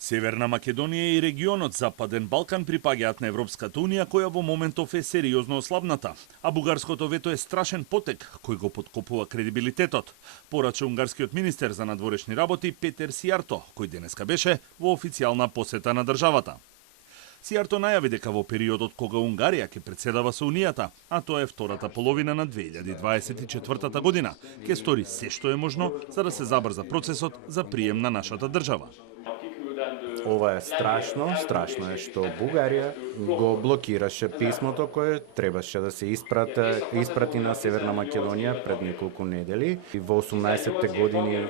Северна Македонија и регионот Западен Балкан припаѓаат на Европската Унија, која во моментов е сериозно ослабната, а бугарското вето е страшен потек кој го подкопува кредибилитетот, порача унгарскиот министер за надворешни работи Петер Сијарто, кој денеска беше во официјална посета на државата. Сијарто најави дека во периодот кога Унгарија ќе председава со Унијата, а тоа е втората половина на 2024 година, ќе стори се што е можно за да се забрза процесот за прием на нашата држава. Ова е страшно е што Бугарија го блокираше писмото кое требаше да се испрати на Северна Македонија пред неколку недели. Во 18-те години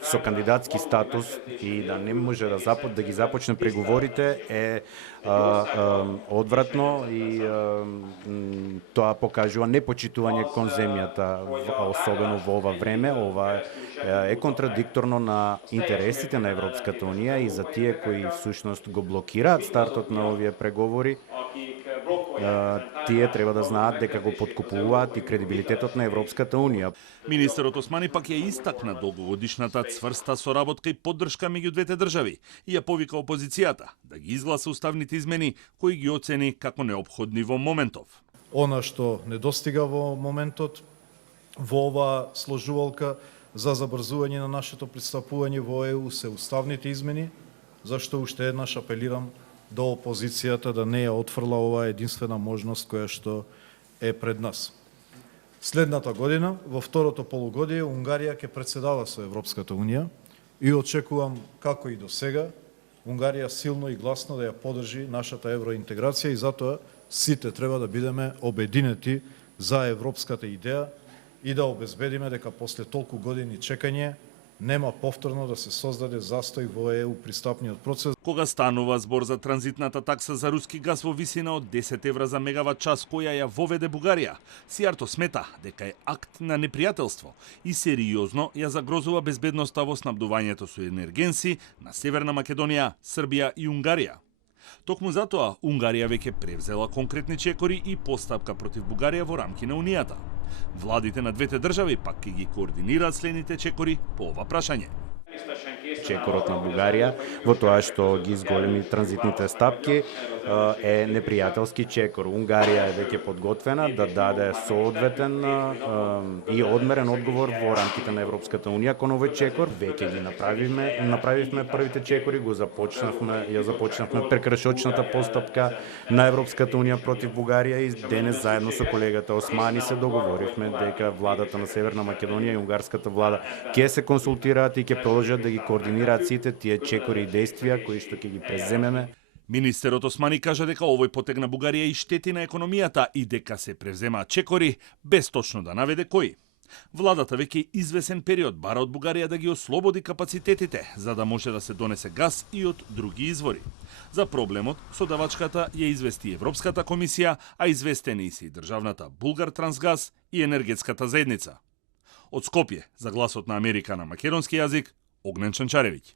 со кандидатски статус и да не може да ги започне преговорите е одвратно и тоа покажува непочитување кон земјата, особено во ова време. Ова е контрадикторно на интересите на Европската Унија и за тие кои всушност го блокираат стартот на овие преговори, тие треба да знаат дека го подкупуваат и кредибилитетот на Европската Унија. Министерот Османи пак ја истакна долгогодишната цврста соработка и поддршка меѓу двете држави и ја повика опозицијата да ги изгласа уставните измени кои ги оцени како неопходни во моментов. Она што недостига во моментот во оваа сложувалка за забрзување на нашето пристапување во ЕУ се уставните измени, зашто уште еднаш апелирам до опозицијата да не ја отфрла оваа единствена можност која што е пред нас. Следната година, во второто полугодие, Унгарија ќе председава со Европската Унија и очекувам, како и до сега, Унгарија силно и гласно да ја поддржи нашата евроинтеграција и затоа сите треба да бидеме обединети за европската идеја и да обезбедиме дека после толку години чекање нема повторно да се создаде застој во ЕУ пристапниот процес. Кога станува збор за транзитната такса за руски газ во висина од 10 евра за мегават час која ја воведе Бугарија, Сијарто смета дека е акт на непријателство и сериозно ја загрозува безбедноста во снабдувањето со енергенси на Северна Македонија, Србија и Унгарија. Токму затоа Унгарија веќе превзела конкретни чекори и постапка против Бугарија во рамки на Унијата. Владите на двете држави пак ќе ги координираат следните чекори по ова прашање. Чекорот на Бугарија во тоа што ги изголеми транзитните стапки е непријателски чекор. Унгарија е веќе подготвена да даде соодветен и одмерен одговор во рамките на Европската Унија кон овој чекор. Веќе ги направивме првите чекори, ја започнавме прекршочната постапка на Европската Унија против Бугарија и денес заедно со колегата Османи се договоривме дека владата на Северна Македонија и унгарската влада ќе се консултираат и ќе продолжат да ги координираат сите тие чекори и действија кои што ќе ги преземеме. Министерот Османи кажа дека овој потег на Бугарија и штети на економијата и дека се превземаат чекори без точно да наведе кои. Владата веќе извесен период бара од Бугарија да ги ослободи капацитетите за да може да се донесе газ и од други извори. За проблемот содавачката ја извести Европската комисија, а известени се и државната Булгартрансгаз и енергетската заедница. Од Скопје за гласот на Америка на македонски јазик, Огнен Чанчаревиќ.